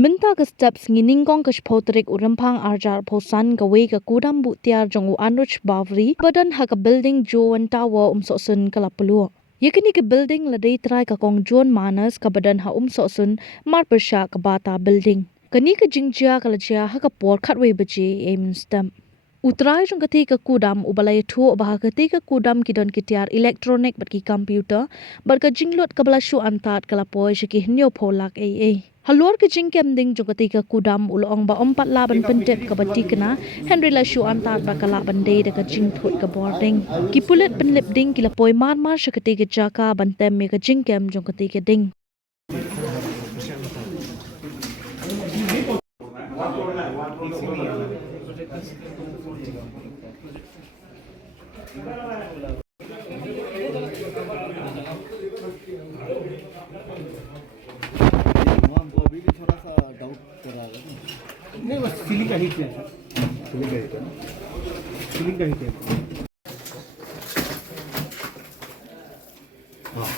Minta ke steps ngining kong ke shpotrik urampang arjar posan gawe ke Kudam butiar jongu Anuj Bawri badan ha ke building Joan Tower Umsohsun kalapulu. Yakini ke building ladai try ke kong Joan Manas ke badan ha Umsohsun mar persya ke bata building. Kani ke jingjia ke lajia ha ke por khatwe baje aim stem. Utrai jong kati ke Kudam ubalai thu bah kati ke Kudam kidon kitiar elektronik bat ki komputer bat ke jinglot ke belashu antat kalapoi shiki hnyo pholak ai. Halor ke jingkem ding jong kati ke Kudam ulong ba ompat laban pentep ke bati kena Henry lashu antat ba kala bandai de ke jingthut ke boarding. Ki pulet penlip ding kilapoi mar shakati ke jaka bantem me ke jingkem jong kati ke ding. अभी भी थोड़ा सा डाउट कर रहा है नहीं बस सीलिंग का हीट है सीलिंग का हीट है सीलिंग का हीट है हाँ